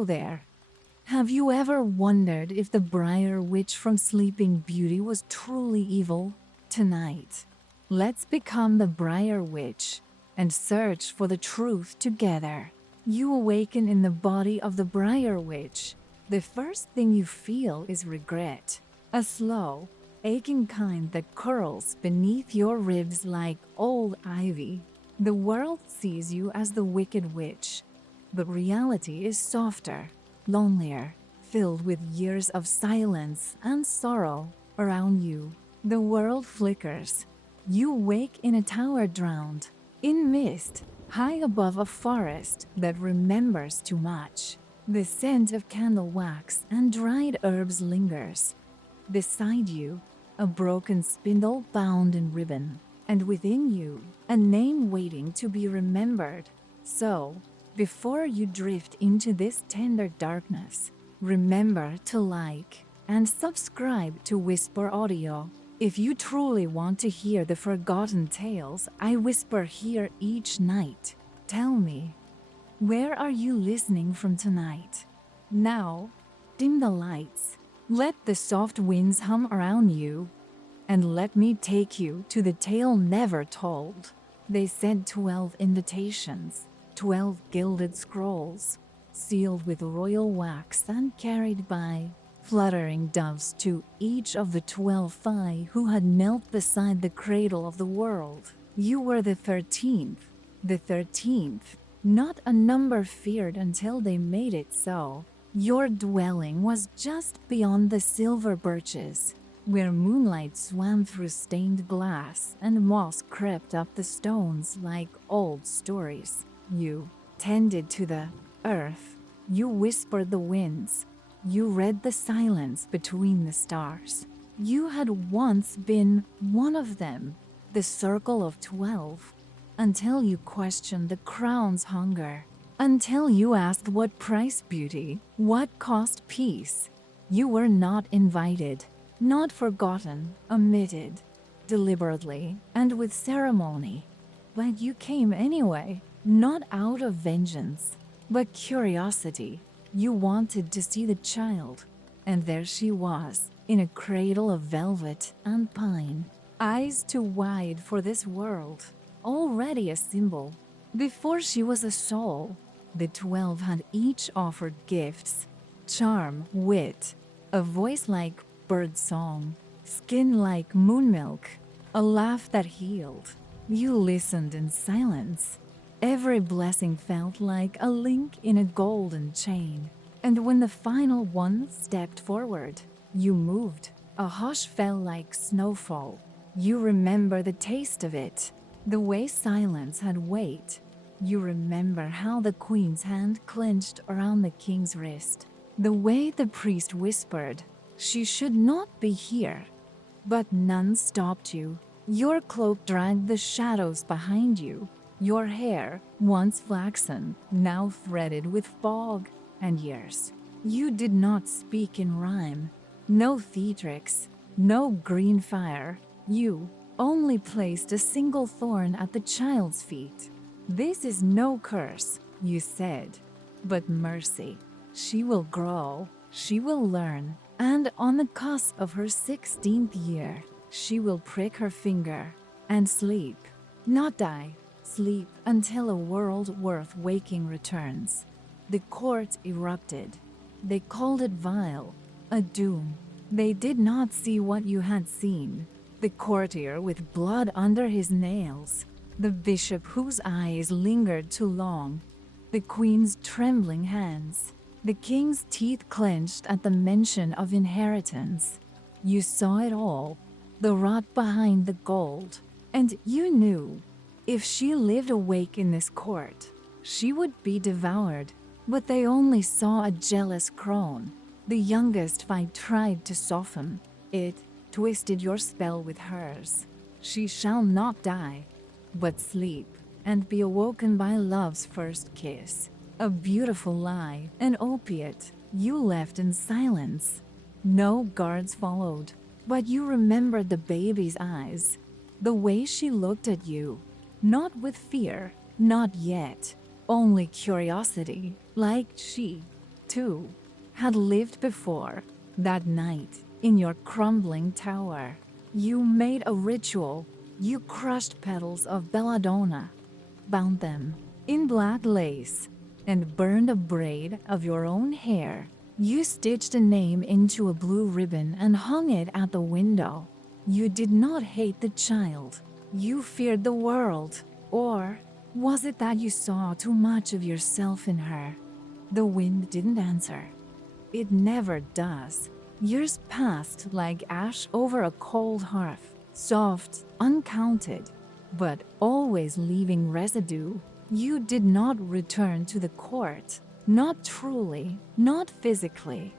Hello there. Have you ever wondered if the Briar Witch from Sleeping Beauty was truly evil? Tonight, let's become the Briar Witch and search for the truth together. You awaken in the body of the Briar Witch. The first thing you feel is regret, a slow, aching kind that curls beneath your ribs like old ivy. The world sees you as the wicked witch, but reality is softer, lonelier, filled with years of silence and sorrow around you. The world flickers. You wake in a tower drowned in mist, high above a forest that remembers too much. The scent of candle wax and dried herbs lingers. Beside you, a broken spindle bound in ribbon, and within you, a name waiting to be remembered. So, before you drift into this tender darkness, remember to like and subscribe to Whisper Audio. If you truly want to hear the forgotten tales I whisper here each night, tell me, where are you listening from tonight? Now, dim the lights, let the soft winds hum around you, and let me take you to the tale never told. They sent 12 invitations, 12 gilded scrolls, sealed with royal wax and carried by fluttering doves to each of the 12 fae who had knelt beside the cradle of the world. You were the 13th, not a number feared until they made it so. Your dwelling was just beyond the silver birches, where moonlight swam through stained glass and moss crept up the stones like old stories. You tended to the earth, you whispered the winds, you read the silence between the stars. You had once been one of them, the circle of 12, until you questioned the crown's hunger, until you asked what price beauty, what cost peace. You were not invited, not forgotten, omitted, deliberately and with ceremony. But you came anyway, not out of vengeance, but curiosity. You wanted to see the child, and there she was, in a cradle of velvet and pine, eyes too wide for this world, already a symbol. Before she was a soul, the 12 had each offered gifts, charm, wit, a voice like bird song, skin like moon milk, a laugh that healed. You listened in silence. Every blessing felt like a link in a golden chain. And when the final one stepped forward, you moved. A hush fell like snowfall. You remember the taste of it, the way silence had weight. You remember how the queen's hand clenched around the king's wrist, the way the priest whispered, "She should not be here." But none stopped you. Your cloak dragged the shadows behind you. Your hair, once flaxen, now threaded with fog and years. You did not speak in rhyme. No theatrics, no green fire. You only placed a single thorn at the child's feet. "This is no curse," you said, "but mercy. She will grow, she will learn, and on the cusp of her 16th year, she will prick her finger and sleep, not die. Sleep until a world worth waking returns." The court erupted. They called it vile, a doom. They did not see what you had seen. The courtier with blood under his nails, the bishop whose eyes lingered too long, the queen's trembling hands, the king's teeth clenched at the mention of inheritance. You saw it all, the rot behind the gold, and you knew if she lived awake in this court, she would be devoured. But they only saw a jealous crone. The youngest fight tried to soften. It twisted your spell with hers. She shall not die, but sleep and be awoken by love's first kiss. A beautiful lie, an opiate, you left in silence. No guards followed, but you remembered the baby's eyes, the way she looked at you. Not with fear, not yet, only curiosity, like she too, had lived before. That night, in your crumbling tower, you made a ritual. You crushed petals of belladonna, bound them in black lace, and burned a braid of your own hair. You stitched a name into a blue ribbon and hung it at the window. You did not hate the child. You feared the world. Or was it that you saw too much of yourself in her? The wind didn't answer. It never does. Years passed like ash over a cold hearth, soft, uncounted, but always leaving residue. You did not return to the court, not truly, not physically,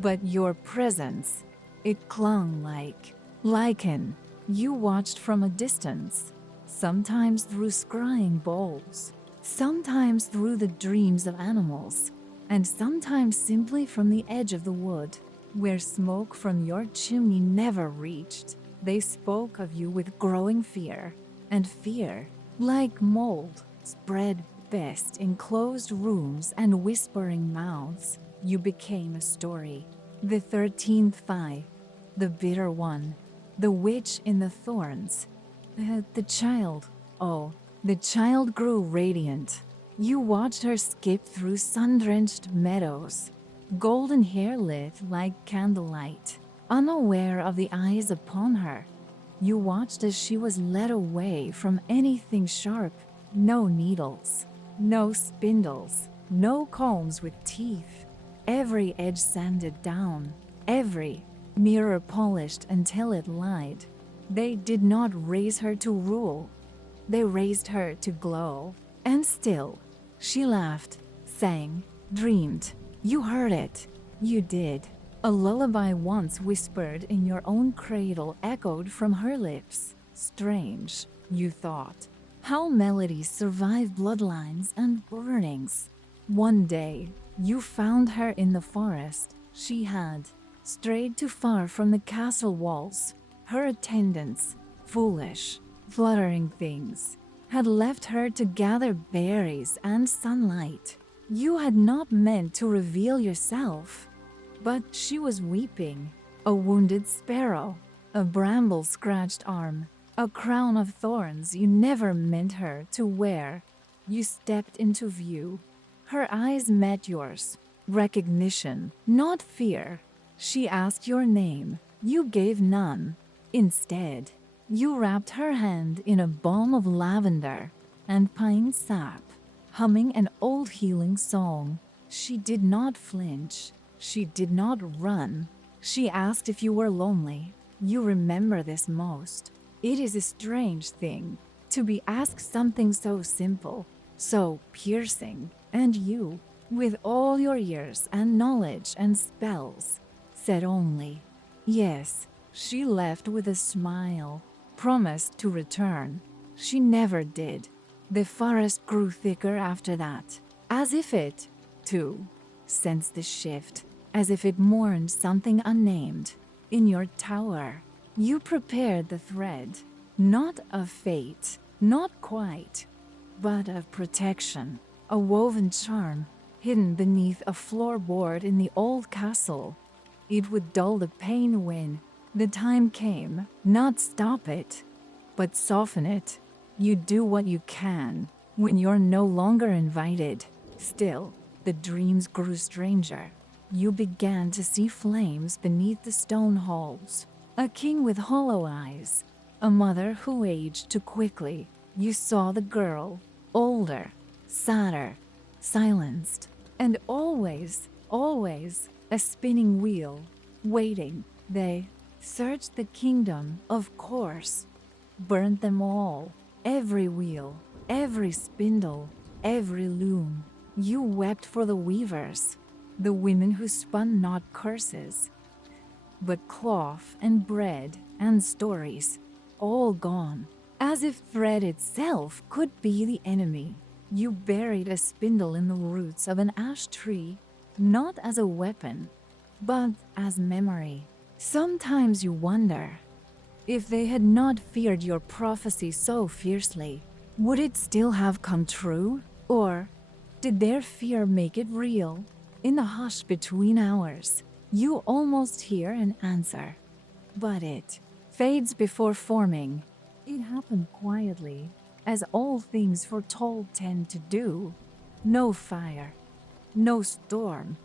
but your presence, it clung like lichen. You watched from a distance, sometimes through scrying bowls, sometimes through the dreams of animals, and sometimes simply from the edge of the wood, where smoke from your chimney never reached. They spoke of you with growing fear, and fear, like mold, spread best in closed rooms and whispering mouths. You became a story. The 13th Phi, the bitter one, the witch in the thorns. The child, oh, the child grew radiant. You watched her skip through sun-drenched meadows, golden hair lit like candlelight, unaware of the eyes upon her. You watched as she was led away from anything sharp. No needles, no spindles, no combs with teeth. Every edge sanded down, every mirror polished until it lied. They did not raise her to rule. They raised her to glow. And still, she laughed, sang, dreamed. You heard it. You did. A lullaby once whispered in your own cradle echoed from her lips. Strange, you thought, how melodies survive bloodlines and burnings. One day, you found her in the forest. She had strayed too far from the castle walls. Her attendants, foolish, fluttering things, had left her to gather berries and sunlight. You had not meant to reveal yourself, but she was weeping. A wounded sparrow, a bramble-scratched arm, a crown of thorns you never meant her to wear. You stepped into view. Her eyes met yours. Recognition, not fear. She asked your name. You gave none. Instead, you wrapped her hand in a balm of lavender and pine sap, humming an old healing song. She did not flinch. She did not run. She asked if you were lonely. You remember this most. It is a strange thing to be asked something so simple, so piercing, and you, with all your years and knowledge and spells, said only, yes. She left with a smile, promised to return. She never did. The forest grew thicker after that, as if it, too, sensed the shift, as if it mourned something unnamed. In your tower, you prepared the thread, not of fate, not quite, but of protection, a woven charm hidden beneath a floorboard in the old castle. It would dull the pain when the time came, not stop it, but soften it. You do what you can when you're no longer invited. Still, the dreams grew stranger. You began to see flames beneath the stone halls, a king with hollow eyes, a mother who aged too quickly. You saw the girl, older, sadder, silenced, and always, always a spinning wheel, waiting. They searched the kingdom, of course, burned them all, every wheel, every spindle, every loom. You wept for the weavers, the women who spun not curses, but cloth and bread and stories, all gone, as if thread itself could be the enemy. You buried a spindle in the roots of an ash tree, not as a weapon, but as memory. Sometimes you wonder, if they had not feared your prophecy so fiercely, would it still have come true? Or did their fear make it real? In the hush between hours, you almost hear an answer. But it fades before forming. It happened quietly, as all things foretold tend to do. No fire, no storm,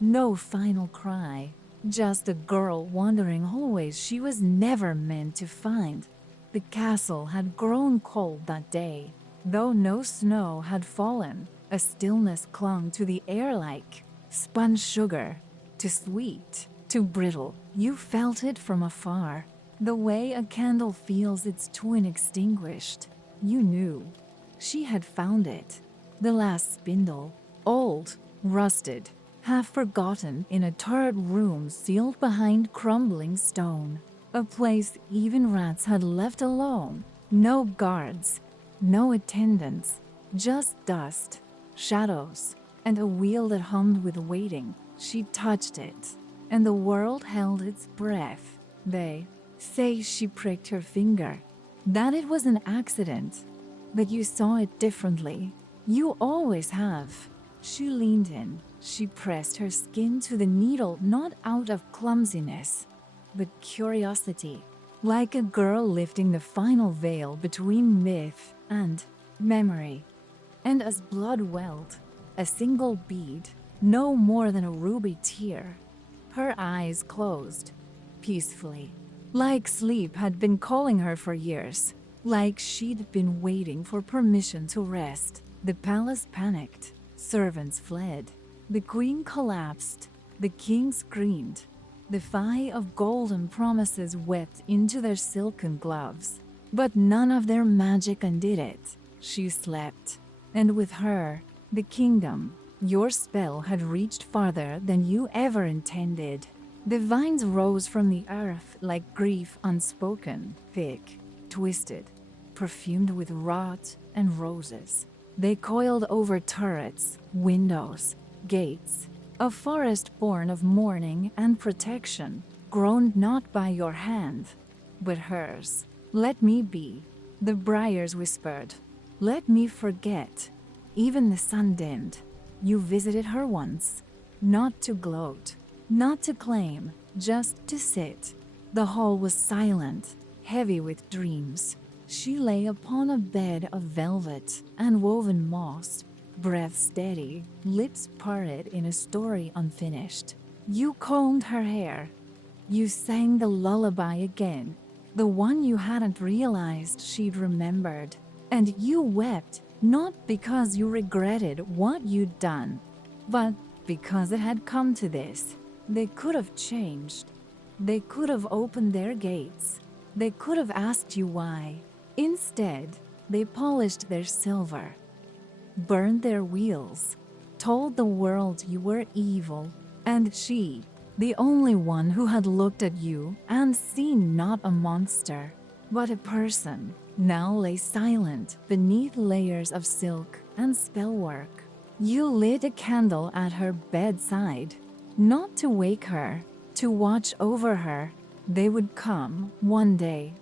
no final cry. Just a girl wandering hallways she was never meant to find. The castle had grown cold that day. Though no snow had fallen, a stillness clung to the air like spun sugar, too sweet, too brittle. You felt it from afar, the way a candle feels its twin extinguished. You knew. She had found it. The last spindle, old, rusted, half forgotten in a turret room sealed behind crumbling stone. A place even rats had left alone. No guards, no attendants, just dust, shadows, and a wheel that hummed with waiting. She touched it, and the world held its breath. They say she pricked her finger, that it was an accident, but you saw it differently. You always have. She leaned in. She pressed her skin to the needle, not out of clumsiness, but curiosity, like a girl lifting the final veil between myth and memory. And as blood welled, a single bead, no more than a ruby tear, her eyes closed, peacefully, like sleep had been calling her for years, like she'd been waiting for permission to rest. The palace panicked, servants fled, the queen collapsed, the king screamed. The fire of golden promises wept into their silken gloves, but none of their magic undid it. She slept, and with her, the kingdom. Your spell had reached farther than you ever intended. The vines rose from the earth like grief unspoken, thick, twisted, perfumed with rot and roses. They coiled over turrets, windows, gates, a forest born of mourning and protection, grown not by your hand, but hers. Let me be, the briars whispered. Let me forget. Even the sun dimmed. You visited her once, not to gloat, not to claim, just to sit. The hall was silent, heavy with dreams. She lay upon a bed of velvet and woven moss, breath steady, lips parted in a story unfinished. You combed her hair. You sang the lullaby again, the one you hadn't realized she'd remembered. And you wept, not because you regretted what you'd done, but because it had come to this. They could have changed. They could have opened their gates. They could have asked you why. Instead, they polished their silver, burned their wheels, told the world you were evil, and she, the only one who had looked at you and seen not a monster, but a person, now lay silent beneath layers of silk and spellwork. You lit a candle at her bedside, not to wake her, to watch over her. They would come one day,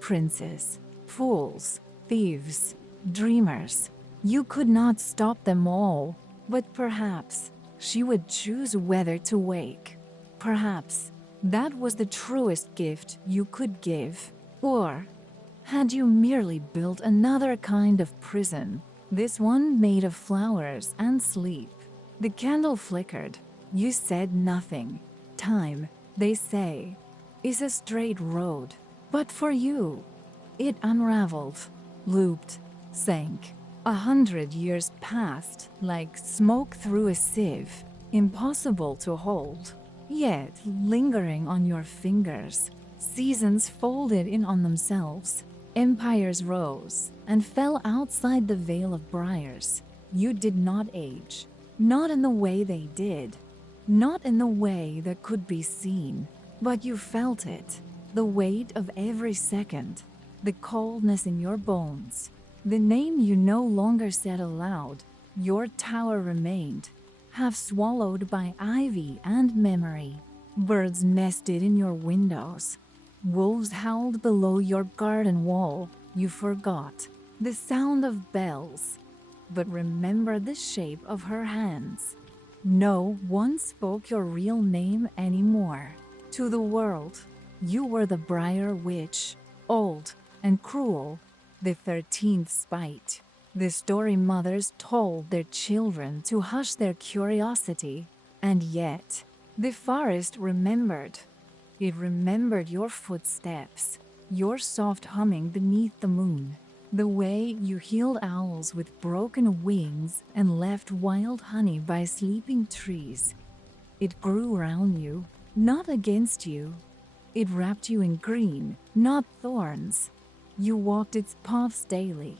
princes, fools, thieves, dreamers. You could not stop them all, but perhaps she would choose whether to wake. Perhaps that was the truest gift you could give. Or had you merely built another kind of prison, this one made of flowers and sleep? The candle flickered. You said nothing. Time, they say, is a straight road. But for you, it unraveled, looped, sank. 100 years passed like smoke through a sieve, impossible to hold, yet lingering on your fingers. Seasons folded in on themselves. Empires rose and fell outside the veil of briars. You did not age, not in the way they did, not in the way that could be seen, but you felt it, the weight of every second, the coldness in your bones. The name you no longer said aloud, your tower remained, half swallowed by ivy and memory. Birds nested in your windows. Wolves howled below your garden wall. You forgot the sound of bells, but remember the shape of her hands. No one spoke your real name anymore. To the world, you were the Briar Witch, old and cruel, the 13th spite. The story mothers told their children to hush their curiosity, and yet, the forest remembered. It remembered your footsteps, your soft humming beneath the moon, the way you healed owls with broken wings and left wild honey by sleeping trees. It grew around you, not against you. It wrapped you in green, not thorns. You walked its paths daily,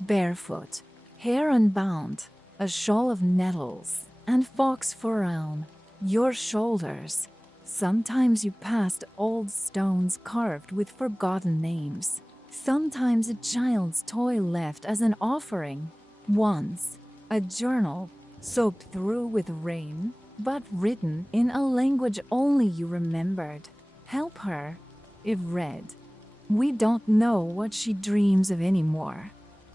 barefoot, hair unbound, a shawl of nettles and fox fur on your shoulders. Sometimes you passed old stones carved with forgotten names. Sometimes a child's toy left as an offering. Once, a journal soaked through with rain, but written in a language only you remembered. Help her, it read. We don't know what she dreams of anymore.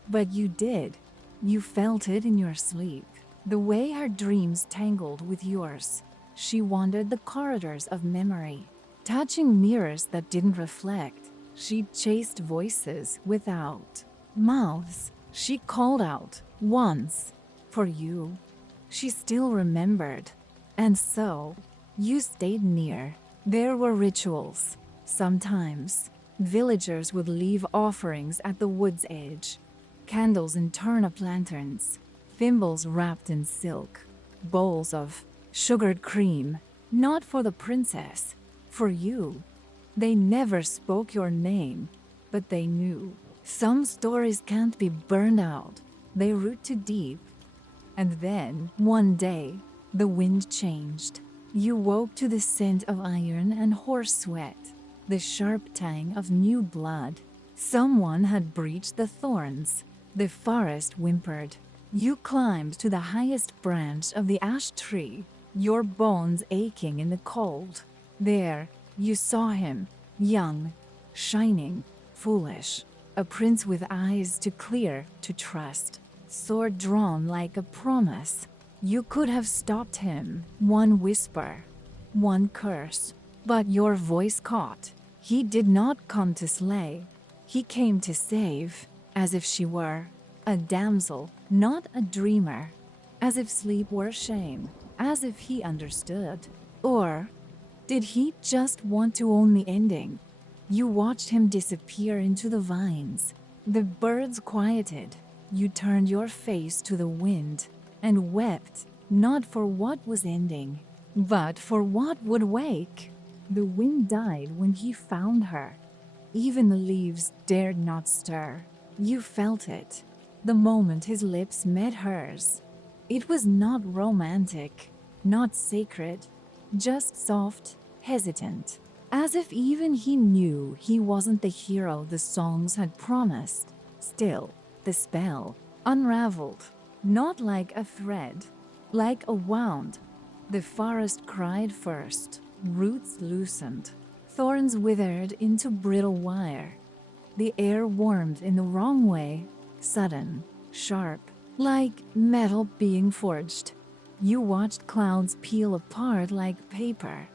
But you did. You felt it in your sleep. The way her dreams tangled with yours. She wandered the corridors of memory, touching mirrors that didn't reflect. She chased voices without mouths. She called out once for you. She still remembered. And so, you stayed near. There were rituals. Sometimes, villagers would leave offerings at the wood's edge. Candles in turnip lanterns, thimbles wrapped in silk, bowls of sugared cream, not for the princess, for you. They never spoke your name, but they knew. Some stories can't be burned out. They root too deep. And then, one day, the wind changed. You woke to the scent of iron and horse sweat, the sharp tang of new blood. Someone had breached the thorns. The forest whimpered. You climbed to the highest branch of the ash tree, your bones aching in the cold. There, you saw him, young, shining, foolish, a prince with eyes too clear to trust, sword drawn like a promise. You could have stopped him, one whisper, one curse, but your voice caught. He did not come to slay. He came to save, as if she were a damsel, not a dreamer, as if sleep were shame, as if he understood. Or did he just want to own the ending? You watched him disappear into the vines. The birds quieted. You turned your face to the wind and wept, not for what was ending, but for what would wake. The wind died when he found her. Even the leaves dared not stir. You felt it, the moment his lips met hers. It was not romantic, not sacred, just soft, hesitant, as if even he knew he wasn't the hero the songs had promised. Still, the spell unraveled, not like a thread, like a wound. The forest cried first, roots loosened, thorns withered into brittle wire. The air warmed in the wrong way, sudden, sharp, like metal being forged. You watched clouds peel apart like paper.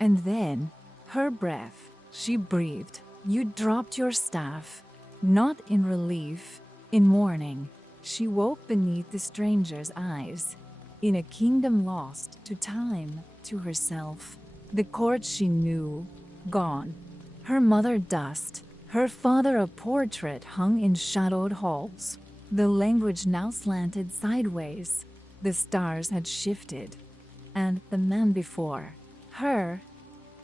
And then, her breath, she breathed. You dropped your staff, not in relief, in mourning. She woke beneath the stranger's eyes, in a kingdom lost to time, to herself. The court she knew, gone. Her mother dust, her father a portrait hung in shadowed halls. The language now slanted sideways. The stars had shifted. And the man before her,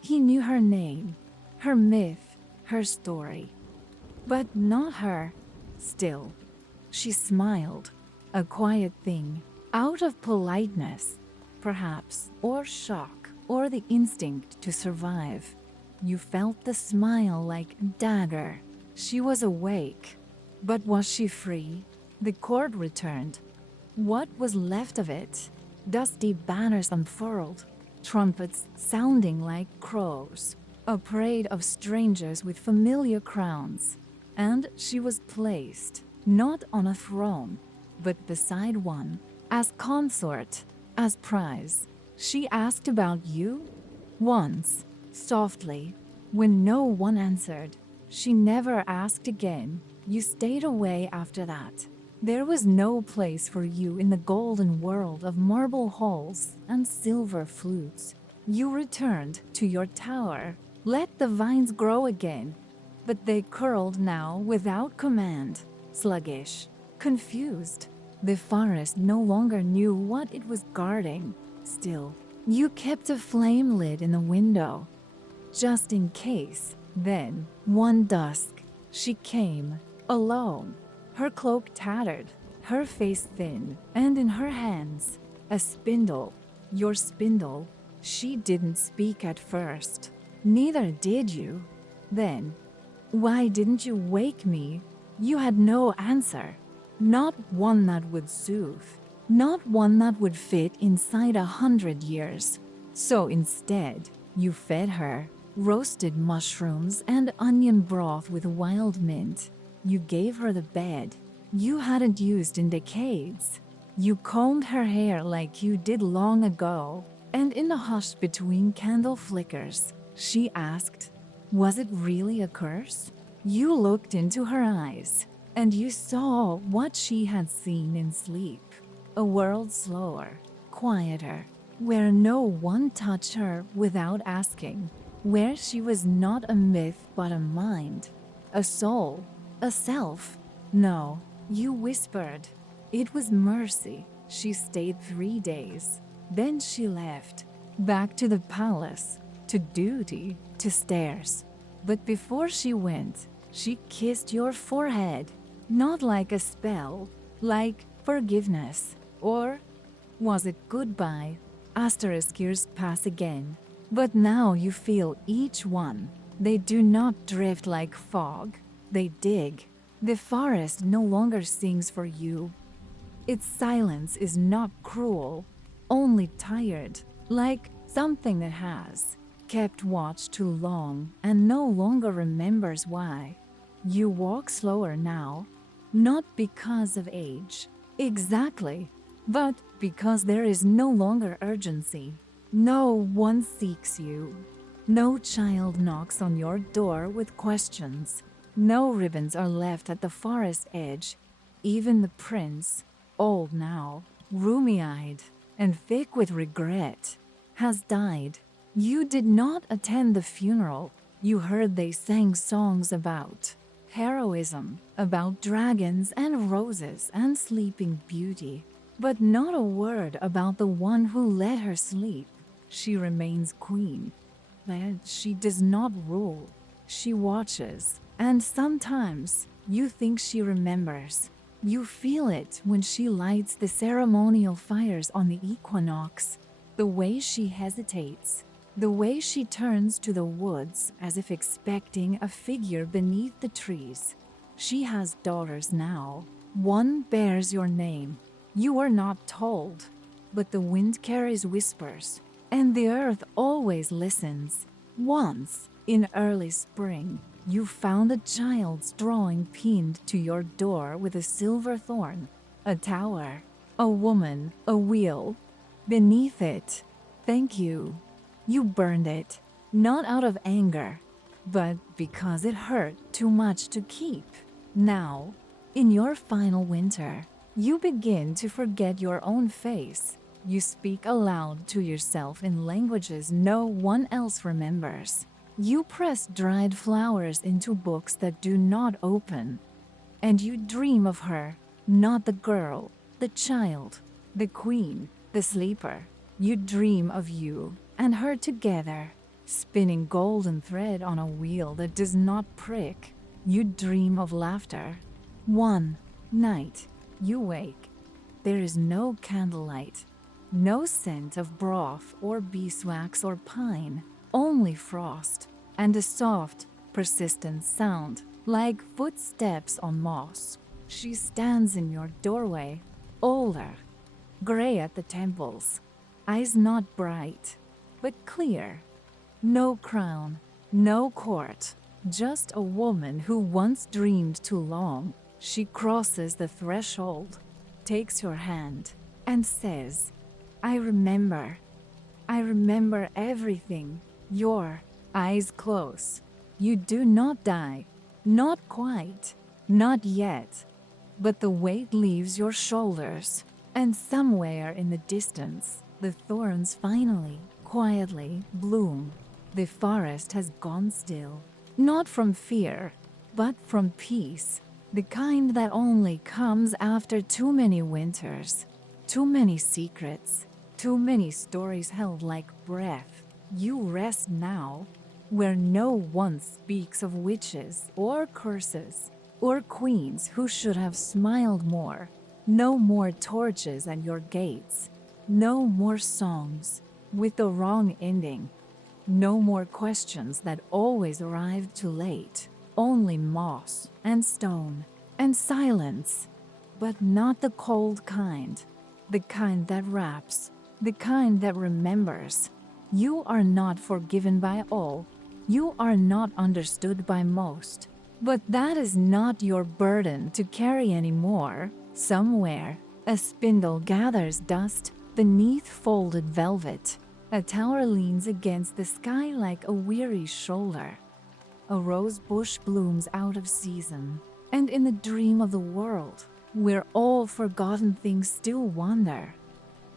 he knew her name, her myth, her story. But not her. Still, she smiled, a quiet thing, out of politeness, perhaps, or shock, or the instinct to survive. You felt the smile like a dagger. She was awake. But was she free? The court returned. What was left of it? Dusty banners unfurled, trumpets sounding like crows, a parade of strangers with familiar crowns. And she was placed, not on a throne, but beside one, as consort. As prize, she asked about you once, softly, when no one answered. She never asked again. You stayed away after that. There was no place for you in the golden world of marble halls and silver flutes. You returned to your tower. Let the vines grow again. But they curled now without command, sluggish, confused. The forest no longer knew what it was guarding. Still, you kept a flame lit in the window, just in case. Then, one dusk, she came, alone, her cloak tattered, her face thin, and in her hands, a spindle. Your spindle. She didn't speak at first. Neither did you. Then, why didn't you wake me? You had no answer. Not one that would soothe. Not one that would fit inside 100 years. So instead, you fed her roasted mushrooms and onion broth with wild mint. You gave her the bed you hadn't used in decades. You combed her hair like you did long ago, and in the hush between candle flickers, she asked, was it really a curse? You looked into her eyes, and you saw what she had seen in sleep. A world slower, quieter, where no one touched her without asking, where she was not a myth but a mind, a soul, a self. No, you whispered. It was mercy. She stayed 3 days. Then she left, back to the palace, to duty, to stairs. But before she went, she kissed your forehead, not like a spell, like forgiveness. Or was it goodbye? Asterisk years pass again. But now you feel each one. They do not drift like fog. They dig. The forest no longer sings for you. Its silence is not cruel, only tired, like something that has kept watch too long and no longer remembers why. You walk slower now, not because of age, exactly, but because there is no longer urgency. No one seeks you. No child knocks on your door with questions. No ribbons are left at the forest edge. Even the prince, old now, rheumy-eyed, and thick with regret, has died. You did not attend the funeral. You heard they sang songs about heroism, about dragons and roses and sleeping beauty, but not a word about the one who let her sleep. She remains queen, but she does not rule. She watches, and sometimes you think she remembers. You feel it when she lights the ceremonial fires on the equinox, the way she hesitates, the way she turns to the woods as if expecting a figure beneath the trees. She has daughters now. One bears your name. You are not told, but the wind carries whispers, and the earth always listens. Once, in early spring, you found a child's drawing pinned to your door with a silver thorn, a tower, a woman, a wheel. Beneath it, thank you. You burned it, not out of anger, but because it hurt too much to keep. Now, in your final winter, you begin to forget your own face. You speak aloud to yourself in languages no one else remembers. You press dried flowers into books that do not open. And you dream of her, not the girl, the child, the queen, the sleeper. You dream of you and her together, spinning golden thread on a wheel that does not prick. You dream of laughter. One night, you wake. There is no candlelight, no scent of broth or beeswax or pine, only frost, and a soft, persistent sound, like footsteps on moss. She stands in your doorway, older, gray at the temples, eyes not bright, but clear. No crown, no court, just a woman who once dreamed too long. She crosses the threshold, takes your hand, and says, I remember. I remember everything. Your eyes close. You do not die. Not quite. Not yet. But the weight leaves your shoulders. And somewhere in the distance, the thorns finally, quietly bloom. The forest has gone still. Not from fear, but from peace. The kind that only comes after too many winters. Too many secrets. Too many stories held like breath. You rest now, where no one speaks of witches or curses, or queens who should have smiled more. No more torches at your gates. No more songs with the wrong ending. No more questions that always arrived too late. Only moss and stone and silence. But not the cold kind. The kind that wraps. The kind that remembers. You are not forgiven by all. You are not understood by most. But that is not your burden to carry anymore. Somewhere, a spindle gathers dust beneath folded velvet. A tower leans against the sky like a weary shoulder. A rose bush blooms out of season. And in the dream of the world, where all forgotten things still wander,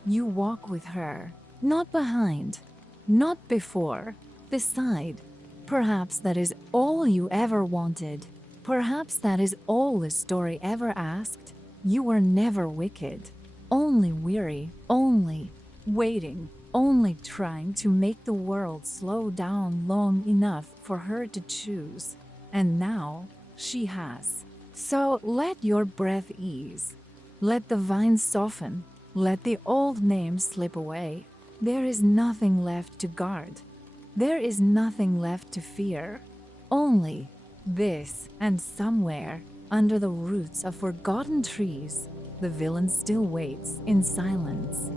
you walk with her, not behind, not before, beside. Perhaps that is all you ever wanted. Perhaps that is all the story ever asked. You were never wicked, only weary, only waiting, only trying to make the world slow down long enough for her to choose. And now she has. So let your breath ease. Let the vines soften. Let the old names slip away. There is nothing left to guard. There is nothing left to fear. Only this, and somewhere, under the roots of forgotten trees, the villain still waits in silence.